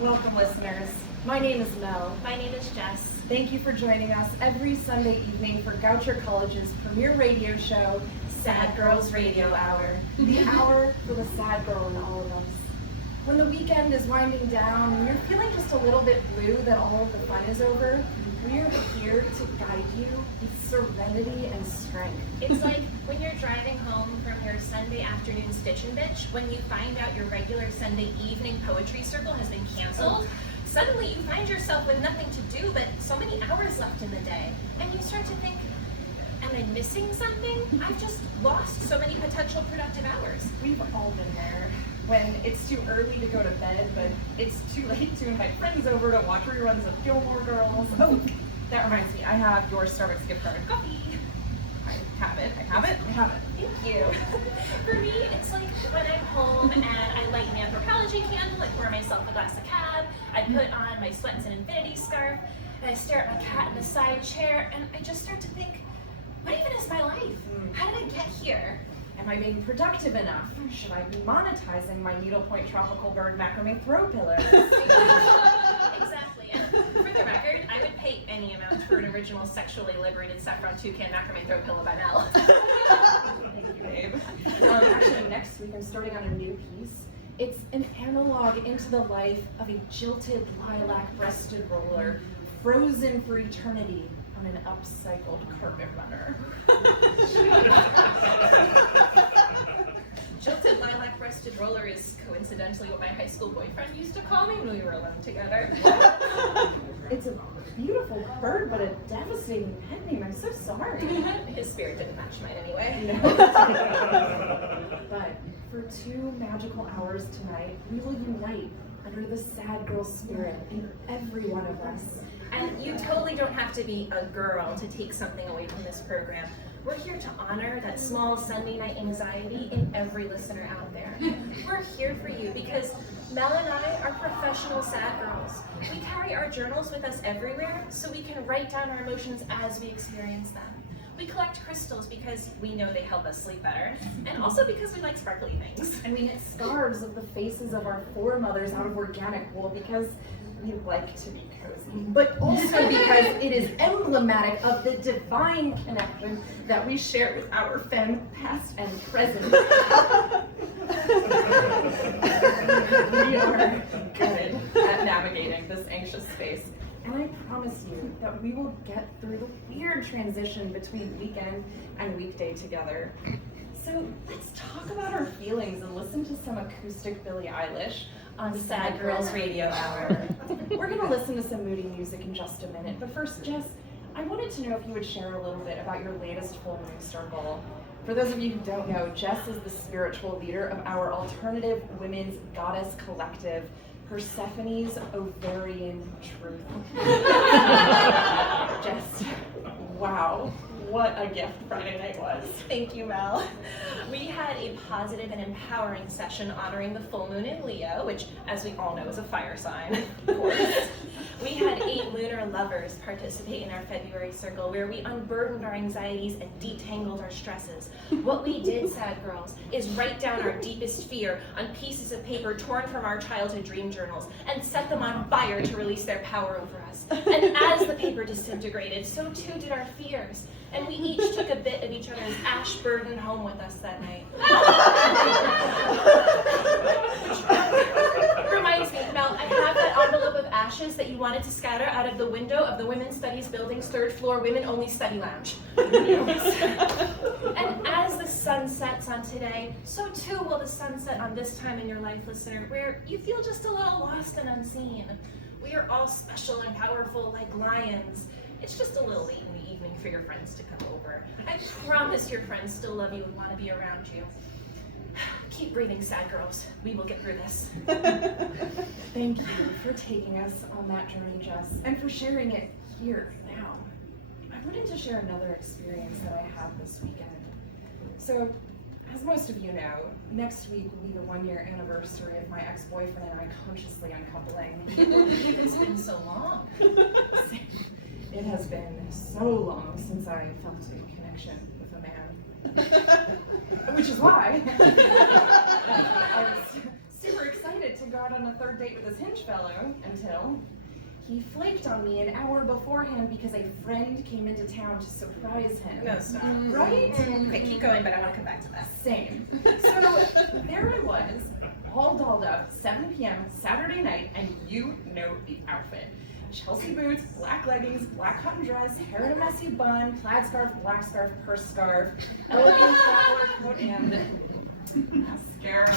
Welcome, listeners. My name is Mel. My name is Jess. Thank you for joining us every Sunday evening for Goucher College's premier radio show, Sad Girls Radio Hour. The hour for the sad girl in all of us. When the weekend is winding down and you're feeling just a little bit blue that all of the fun is over, we are here to guide you with serenity and strength. It's like when you're driving home from your Sunday afternoon stitch and bitch, when you find out your regular Sunday evening poetry circle has been canceled. Suddenly you find yourself with nothing to do but so many hours left in the day. And you start to think, am I missing something? I've just lost so many potential productive hours. We've all been there. When it's too early to go to bed, but it's too late to invite friends over to watch reruns of Gilmore Girls. Oh, that reminds me, I have your Starbucks gift card. Coffee. I have it. Thank you. For me, it's like when I'm home and I light an anthropology candle, I pour myself a glass of cab, I put on my sweats and infinity scarf, and I stare at my cat in the side chair, and I just start to think, what even is my life? How did I get here? Am I being productive enough? Should I be monetizing my needlepoint tropical bird macrame throw pillows? Exactly. And for the record, I would pay any amount for an original sexually liberated saffron toucan macrame throw pillow by Mel. Thank you, babe. Actually, next week I'm starting on a new piece. It's an analog into the life of a jilted lilac-breasted roller, frozen for eternity on an upcycled carpet runner. Jilted lilac-breasted roller is coincidentally what my high school boyfriend used to call me when we were alone together. It's a beautiful bird, but a devastating pet name. I'm so sorry. His spirit didn't match mine anyway. But for 2 magical hours tonight, we will unite under the sad girl spirit in every one of us. And you totally don't have to be a girl to take something away from this program. We're here to honor that small Sunday night anxiety in every listener out there. We're here for you because Mel and I are professional sad girls. We carry our journals with us everywhere so we can write down our emotions as we experience them. We collect crystals because we know they help us sleep better, and also because we like sparkly things. And we knit scarves of the faces of our foremothers out of organic wool because we like to be cozy, but also because it is emblematic of the divine connection that we share with our femme past and present. We are good at navigating this anxious space, and I promise you that we will get through the weird transition between weekend and weekday together. So let's talk about our feelings and listen to some acoustic Billie Eilish on Sad Girls Radio Hour. We're going to listen to some moody music in just a minute, but first, Jess, I wanted to know if you would share a little bit about your latest full moon circle. For those of you who don't know, Jess is the spiritual leader of our alternative women's goddess collective, Persephone's Ovarian Truth. Jess, wow. What a gift Friday night was. Thank you, Mel. We had a positive and empowering session honoring the full moon in Leo, which, as we all know, is a fire sign, of course. We had 8 lunar lovers participate in our February circle, where we unburdened our anxieties and detangled our stresses. What we did, sad girls, is write down our deepest fear on pieces of paper torn from our childhood dream journals and set them on fire to release their power over us. And as the paper disintegrated, so too did our fears. And we each took a bit of each other's ash burden home with us that night. Which reminds me, Mel, I have that envelope of ashes that you wanted to scatter out of the window of the Women's Studies Building's 3rd floor women-only study lounge. And as the sun sets on today, so too will the sun set on this time in your life, listener, where you feel just a little lost and unseen. We are all special and powerful like lions. It's just a little late in the evening for your friends to come over. I promise your friends still love you and want to be around you. Keep breathing, sad girls. We will get through this. Thank you for taking us on that journey, Jess, and for sharing it here now. I wanted to share another experience that I had this weekend. So, as most of you know, next week will be the 1-year anniversary of my ex-boyfriend and I consciously uncoupling. I can't believe it's been so long. It has been so long since I felt a connection with a man. Which is why I was super excited to go out on a third date with this Hinge fellow until he flaked on me an hour beforehand because a friend came into town to surprise him. No, stop. Right? Okay, keep going, but I want to come back to that. Same. So there I was, all dolled up, 7 p.m. Saturday night, and you know the outfit. Chelsea boots, black leggings, black cotton dress, hair in a messy bun, plaid scarf, black scarf, purse scarf, elegant traveler coat, and mascara.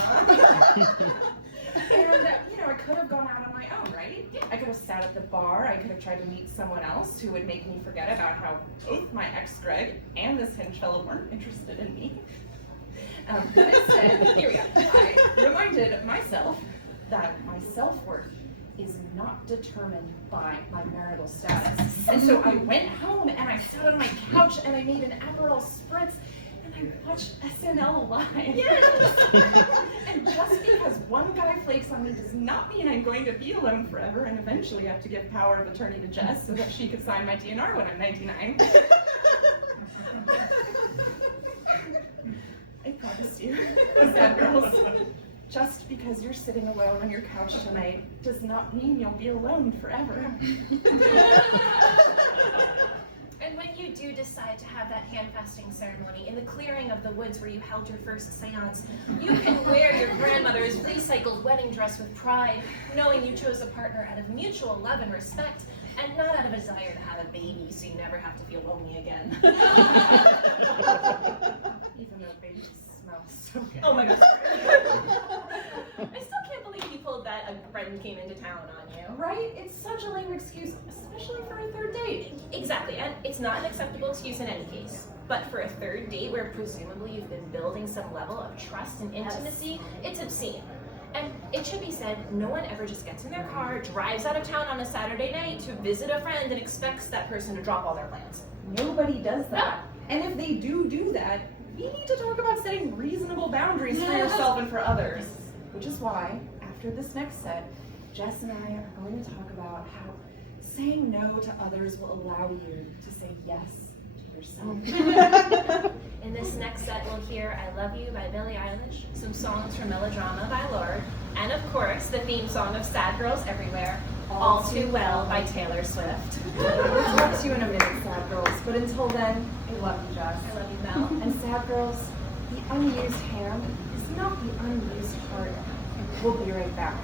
And, I could have gone out on my own, right? I could have sat at the bar, I could have tried to meet someone else who would make me forget about how both my ex Greg and this Hinge fellow weren't interested in me. But instead, here we go. I reminded myself that my self-worth is not determined by my marital status. And so I went home and I sat on my couch and I made an Aperol Spritz and I watched SNL live. Yes! And just because one guy flakes on me does not mean I'm going to be alone forever and eventually have to give power of attorney to Jess so that she could sign my DNR when I'm 99. I promise you, sad girls, just because you're sitting alone on your couch tonight does not mean you'll be alone forever. And when you do decide to have that hand-fasting ceremony in the clearing of the woods where you held your first seance, you can wear your grandmother's recycled wedding dress with pride, knowing you chose a partner out of mutual love and respect, and not out of a desire to have a baby so you never have to feel lonely again. Even though babies smell so good. Oh my god. I still can't believe you pulled that a friend came into town on you. Right? It's such a lame excuse, especially for a third date. Exactly, and it's not an acceptable excuse in any case. But for a third date where presumably you've been building some level of trust and intimacy, it's obscene. And it should be said, no one ever just gets in their car, drives out of town on a Saturday night to visit a friend and expects that person to drop all their plans. Nobody does that. And if they do that, we need to talk about setting reasonable boundaries for yourself and for others. Which is why, after this next set, Jess and I are going to talk about how saying no to others will allow you to say yes to yourself. In this next set, we'll hear I Love You by Billie Eilish, some songs from Melodrama by Lorde, and of course, the theme song of Sad Girls Everywhere, All Too Well by Taylor Swift. We'll talk to you in a minute, sad girls. But until then, I love you, Jess. I love you, Mel. And sad girls, the unused hand is not the unused heart. We'll be right back.